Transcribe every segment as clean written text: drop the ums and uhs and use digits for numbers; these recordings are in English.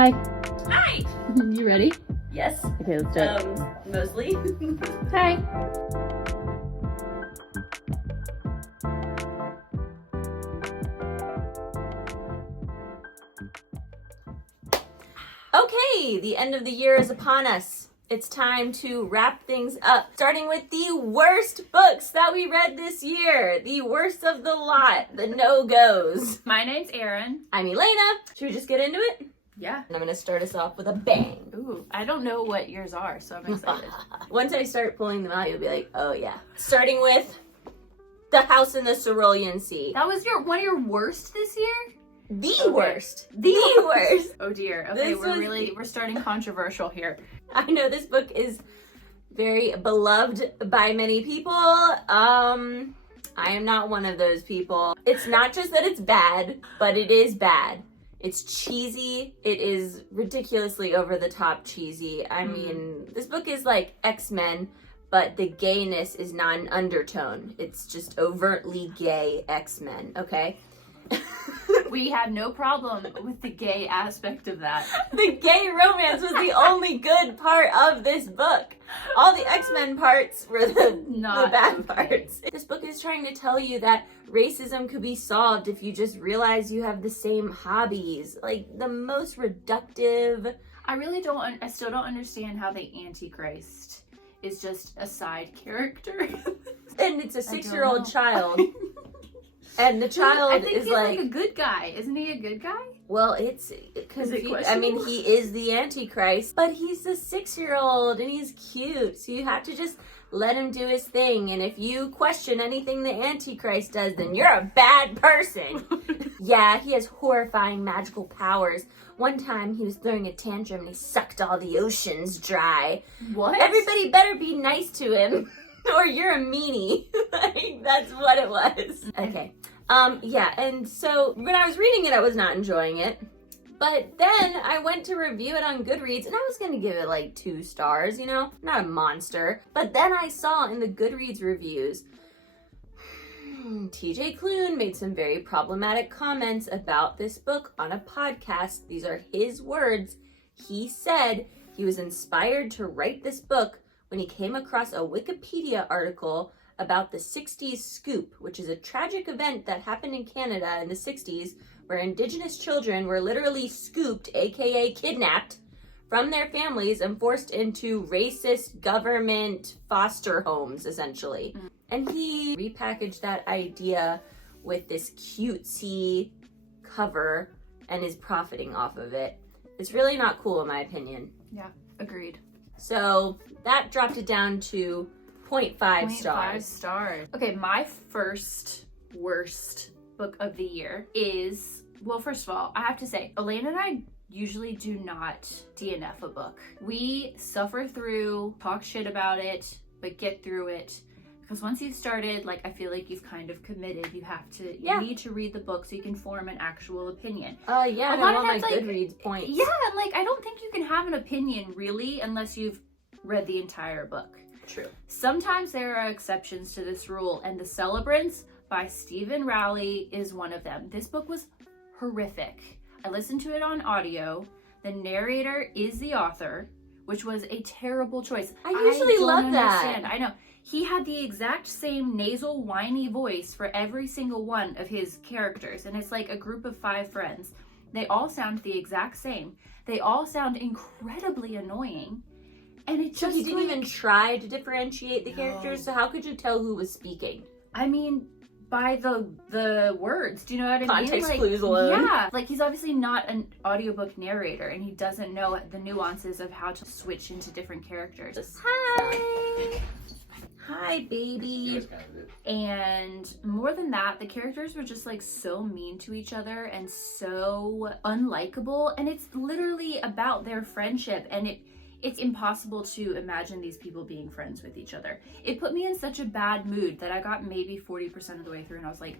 Hi. Hi! You ready? Yes. Okay, let's do it. Mostly. Hi. Okay, the end of the year is upon us. It's time to wrap things up, starting with the worst books that we read this year. The worst of the lot, the no-goes. My name's Erin. I'm Elena. Should we just get into it? Yeah. And I'm going to start us off with a bang. Ooh, I don't know what yours are, so I'm excited. Once I start pulling them out, you'll be like, oh yeah. Starting with The House in the Cerulean Sea. That was one of your worst this year? The worst. The worst. Oh dear. Okay, This we're starting controversial here. I know this book is very beloved by many people. I am not one of those people. It's not just that it's bad, but it is bad. It's cheesy. It is ridiculously over the top cheesy. I mean, this book is like X-Men, but the gayness is not an undertone. It's just overtly gay X-Men, okay? We had no problem with the gay aspect of that. The gay romance was the only good part of this book. All the X-Men parts were the bad parts. This book is trying to tell you that racism could be solved if you just realize you have the same hobbies. Like, the most reductive. I still don't understand how the Antichrist is just a side character. And it's a 6-year-old child. And the child I think is he's like a good guy. Isn't he a good guy? Well, it's confusing. I mean, he is the Antichrist, but he's a 6-year-old and he's cute. So you have to just let him do his thing. And if you question anything the Antichrist does, then you're a bad person. Yeah, he has horrifying magical powers. One time he was throwing a tantrum and he sucked all the oceans dry. What? Everybody better be nice to him. Or you're a meanie. Like, that's what it was. Okay. Yeah, and so when I was reading it, I was not enjoying it. But then I went to review it on Goodreads, and I was going to give it like 2 stars, you know? Not a monster. But then I saw in the Goodreads reviews, TJ Klune made some very problematic comments about this book on a podcast. These are his words. He said he was inspired to write this book when he came across a Wikipedia article about the 60s scoop, which is a tragic event that happened in Canada in the 60s where Indigenous children were literally scooped, aka kidnapped, from their families and forced into racist government foster homes, essentially. And he repackaged that idea with this cutesy cover and is profiting off of it. It's really not cool in my opinion. Yeah, agreed. So that dropped it down to 0.5 stars. 0.5 stars. Okay, my first worst book of the year is, well, first of all, I have to say, Elena and I usually do not DNF a book. We suffer through, talk shit about it, but get through it. Because once you've started, like, I feel like you've kind of committed. You need to read the book so you can form an actual opinion. Yeah, and I want my Goodreads points. Yeah, like, I don't think you can have an opinion, really, unless you've read the entire book. True. Sometimes there are exceptions to this rule, and The Celebrants by Steven Rowley is one of them. This book was horrific. I listened to it on audio. The narrator is the author, which was a terrible choice. I usually love that. I know. He had the exact same nasal, whiny voice for every single one of his characters, and it's like a group of 5 friends. They all sound the exact same. They all sound incredibly annoying. And it just, he didn't even try to differentiate the characters, so how could you tell who was speaking? I mean, by the words, do you know what I mean? Context clues alone. Yeah, like, he's obviously not an audiobook narrator, and he doesn't know the nuances of how to switch into different characters. Hi! Hi, baby. And more than that, the characters were just like so mean to each other and so unlikable, and it's literally about their friendship, and it's impossible to imagine these people being friends with each other. It put me in such a bad mood that I got maybe 40% of the way through, and I was like,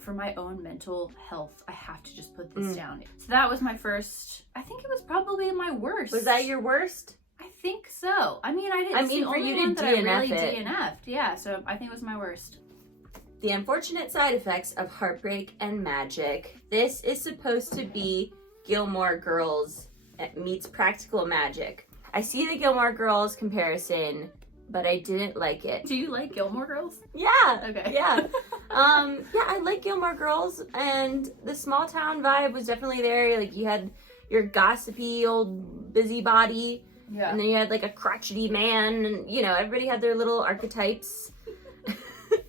for my own mental health, I have to just put this down. So that was my first. I think it was probably my worst. Was that your worst? I think so. I mean, for you to DNF it. DNF'd. Yeah, so I think it was my worst. The Unfortunate Side Effects of Heartbreak and Magic. This is supposed to be Gilmore Girls meets practical magic. I see the Gilmore Girls comparison, but I didn't like it. Do you like Gilmore Girls? Yeah. Okay. Yeah. Yeah, I like Gilmore Girls, and the small town vibe was definitely there. Like, you had your gossipy old busybody, Yeah. and then you had like a crotchety man, and you know, everybody had their little archetypes.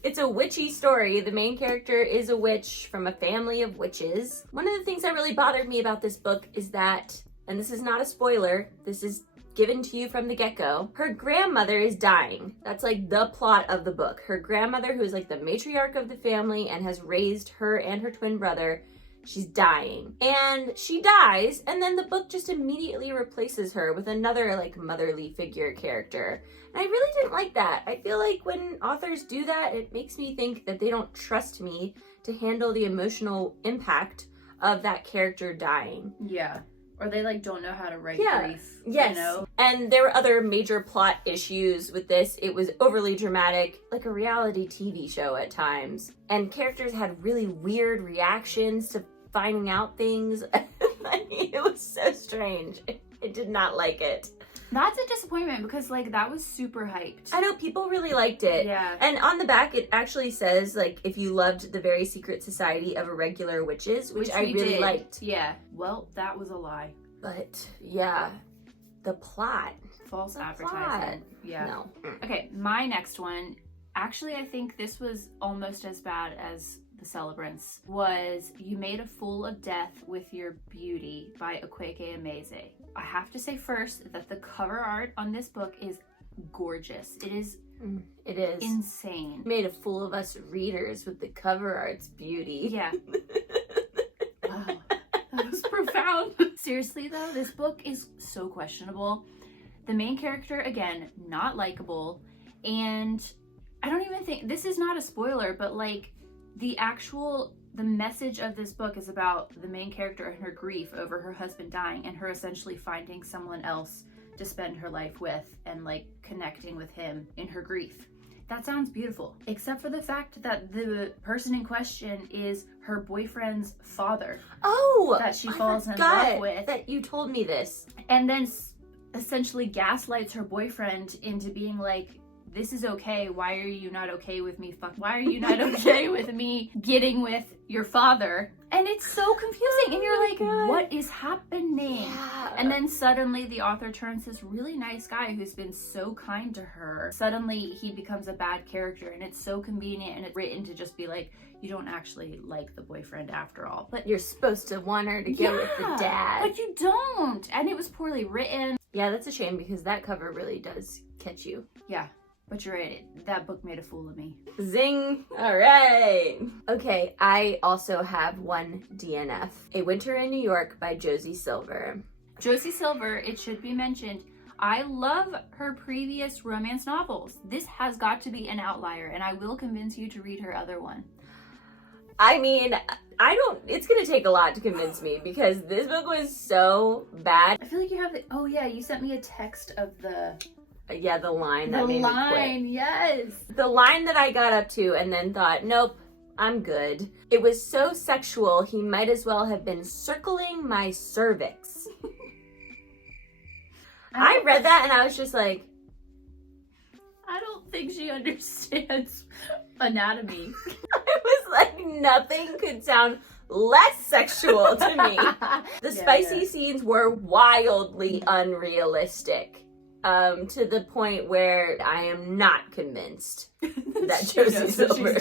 It's a witchy story. The main character is a witch from a family of witches. One of the things that really bothered me about this book is that, and this is not a spoiler, this is given to you from the get-go, her grandmother is dying. That's like the plot of the book. Her grandmother, who is like the matriarch of the family and has raised her and her twin brother, she's dying. And she dies, and then the book just immediately replaces her with another like motherly figure character. And I really didn't like that. I feel like when authors do that, it makes me think that they don't trust me to handle the emotional impact of that character dying. Yeah. Or they like don't know how to write grief. Yes. You know? And there were other major plot issues with this. It was overly dramatic, like a reality TV show at times. And characters had really weird reactions to finding out things. I mean, it was so strange. I did not like it. That's a disappointment because like that was super hyped. I know people really liked it. Yeah. And on the back it actually says like if you loved the very secret society of irregular witches, which I really liked. Yeah. Well, that was a lie. But yeah, the plot. False The advertising. plot. Yeah. No. Okay, my next one, actually I think this was almost as bad as The Celebrants, was You Made a Fool of Death with Your Beauty by Akwaeke Emezi. I have to say first that the cover art on this book is gorgeous. It is insane. Made a fool of us readers with the cover art's beauty. Yeah. Wow. That was profound. Seriously though, this book is so questionable. The main character, again, not likable. And I don't even think, this is not a spoiler, but like the message of this book is about the main character and her grief over her husband dying and her essentially finding someone else to spend her life with and like connecting with him in her grief. That sounds beautiful, except for the fact that the person in question is her boyfriend's father. Oh! That she falls in love with. That you told me this. And then essentially gaslights her boyfriend into being like, this is okay. Why are you not okay with me? Why are you not okay with me getting with your father? And it's so confusing. And you're like, God. What is happening? Yeah. And then suddenly the author turns this really nice guy who's been so kind to her. Suddenly he becomes a bad character, and it's so convenient and it's written to just be like, you don't actually like the boyfriend after all. But you're supposed to want her to get with the dad. But you don't. And it was poorly written. Yeah, that's a shame because that cover really does catch you. Yeah. But you're right, that book made a fool of me. Zing! All right. Okay, I also have one DNF. A Winter in New York by Josie Silver. Josie Silver, it should be mentioned, I love her previous romance novels. This has got to be an outlier, and I will convince you to read her other one. I mean, it's gonna take a lot to convince me because this book was so bad. I feel like you have oh yeah, you sent me a text of the... Yeah, the line that made me quit. Yes. The line that I got up to and then thought, nope, I'm good. It was so sexual, he might as well have been circling my cervix. I read that and I was just like... I don't think she understands anatomy. I was like, nothing could sound less sexual to me. The spicy scenes were wildly unrealistic. To the point where I am not convinced that Josie Silver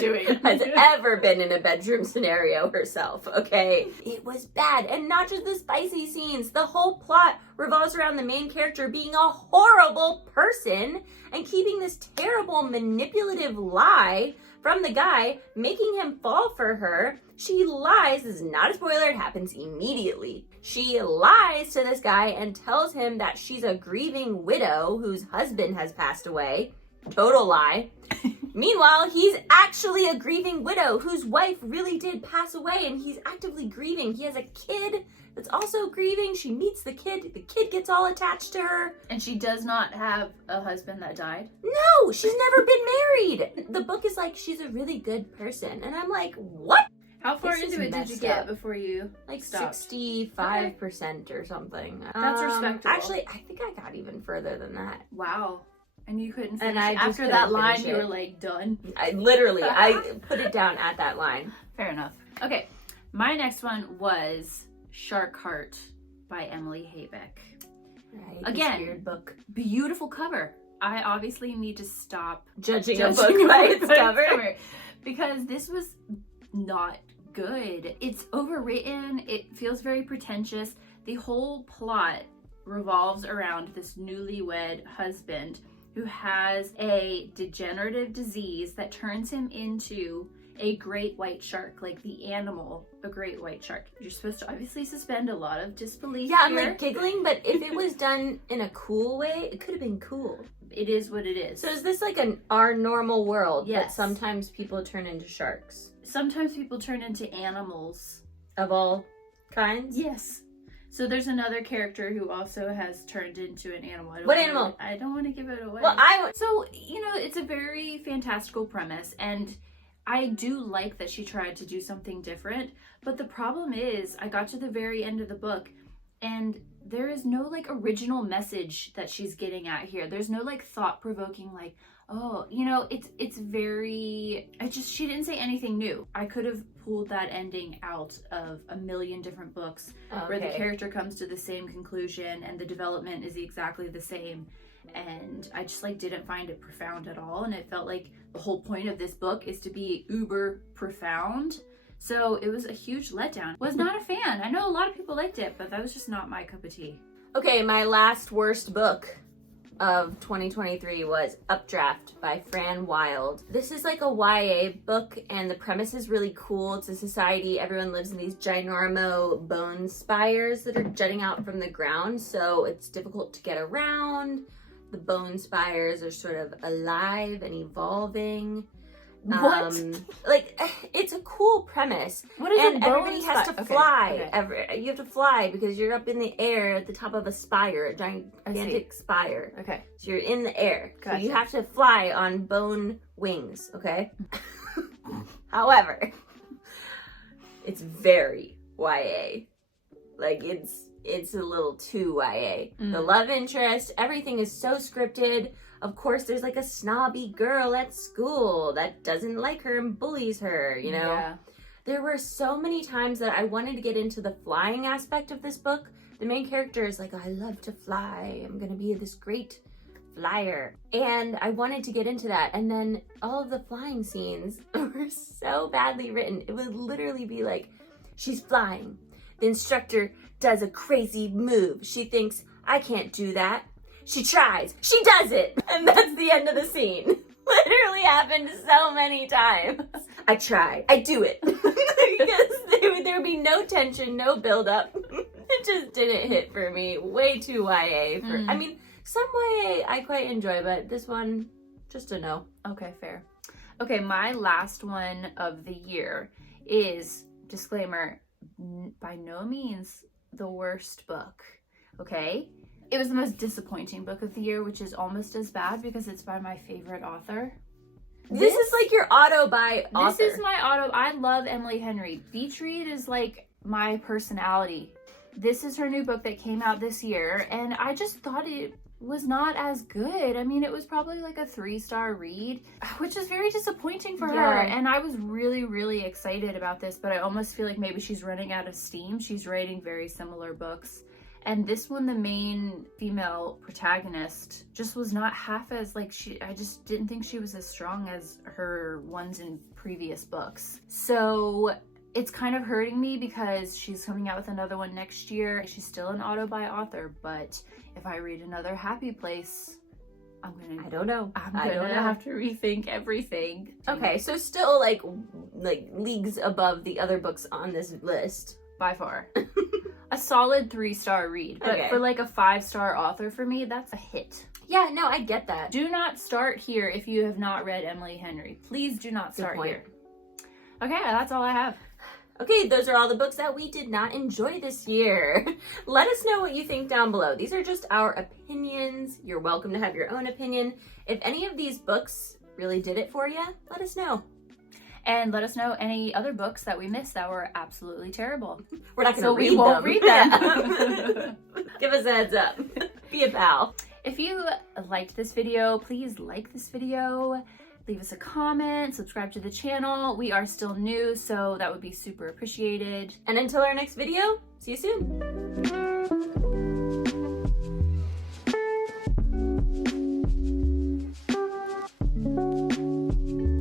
has ever been in a bedroom scenario herself, okay? It was bad. And not just the spicy scenes. The whole plot revolves around the main character being a horrible person and keeping this terrible manipulative lie from the guy, making him fall for her. She lies. This is not a spoiler. It happens immediately. She lies to this guy and tells him that she's a grieving widow whose husband has passed away. Total lie. Meanwhile, he's actually a grieving widow whose wife really did pass away, and he's actively grieving. He has a kid that's also grieving. She meets the kid. The kid gets all attached to her. And she does not have a husband that died? No, she's never been married. The book is like, she's a really good person. And I'm like, what? How far This is into it did you messed get up. before you Like stopped? 65% or something. That's respectable. Actually, I think I got even further than that. Wow. And you couldn't finish And I just after couldn't that line, finish you it. were like, done. I put it down at that line. Fair enough. Okay, my next one was Shark Heart by Emily Habeck. Right, Again, this weird book. Beautiful cover. I obviously need to stop Judging a book judging by a its book cover. because this was not good. It's overwritten. It feels very pretentious. The whole plot revolves around this newlywed husband who has a degenerative disease that turns him into a great white shark, like the animal, a great white shark. You're supposed to obviously suspend a lot of disbelief. Yeah, I'm here. like giggling, but if it was done in a cool way, it could have been cool. It is what it is. So is this like our normal world, but Yes. sometimes people turn into sharks? Sometimes people turn into animals. Of all kinds? Yes. So there's another character who also has turned into an animal. What animal? I don't want to give it away. Well, So, it's a very fantastical premise, and I do like that she tried to do something different, but the problem is I got to the very end of the book and there is no like original message that she's getting at here. There's no like thought-provoking like, oh, it's very, she didn't say anything new. I could have pulled that ending out of a million different books where the character comes to the same conclusion and the development is exactly the same. And I just like didn't find it profound at all. And it felt like the whole point of this book is to be uber profound. So it was a huge letdown. Was not a fan. I know a lot of people liked it, but that was just not my cup of tea. Okay, my last worst book of 2023 was Updraft by Fran Wilde. This is like a YA book and the premise is really cool. It's a society, everyone lives in these ginormo bone spires that are jutting out from the ground, so it's difficult to get around. The bone spires are sort of alive and evolving. What? It's a cool premise. What is And a bone everybody has to spire? fly. Okay. You have to fly because you're up in the air at the top of a spire, a gigantic spire. Okay. So you're in the air. So you Gotcha. have to fly on bone wings, okay? However, it's very YA. Like it's a little too YA. The love interest, everything is so scripted. Of course, there's like a snobby girl at school that doesn't like her and bullies her, Yeah. There were so many times that I wanted to get into the flying aspect of this book. The main character is like, oh, I love to fly. I'm going to be this great flyer. And I wanted to get into that. And then all of the flying scenes were so badly written. It would literally be like, she's flying. The instructor does a crazy move. She thinks, I can't do that. She tries. She does it. And that's the end of the scene. Literally happened so many times. I try. I do it. Because there would be no tension, no build-up. It just didn't hit for me. Way too YA. I mean, some YA I quite enjoy, but this one, just a no. Okay, fair. Okay, my last one of the year is, disclaimer, by no means the worst book, okay? It was the most disappointing book of the year, which is almost as bad because it's by my favorite author. This is like your auto by author. This is my auto. I love Emily Henry. Beach read is like my personality. This is her new book that came out this year, and I just thought it was not as good. I mean, it was probably like a 3-star read, which is very disappointing for her. And I was really, really excited about this, but I almost feel like maybe she's running out of steam. She's writing very similar books. And this one, the main female protagonist just was not half as I just didn't think she was as strong as her ones in previous books. So it's kind of hurting me because she's coming out with another one next year. She's still an auto by author, but if I read another Happy Place, I'm gonna have to rethink everything. Okay, so still like leagues above the other books on this list. By far. A solid 3-star read, but for like a 5-star author for me, that's a hit. Yeah, no, I get that. Do not start here if you have not read Emily Henry. Please do not start here. Okay, that's all I have. Okay, those are all the books that we did not enjoy this year. Let us know what you think down below. These are just our opinions. You're welcome to have your own opinion. If any of these books really did it for you, let us know. And let us know any other books that we missed that were absolutely terrible. We're not going to So read we won't them. read them. Give us a heads up. Be a pal. If you liked this video, please like this video, leave us a comment, subscribe to the channel. We are still new, so that would be super appreciated. And until our next video, see you soon.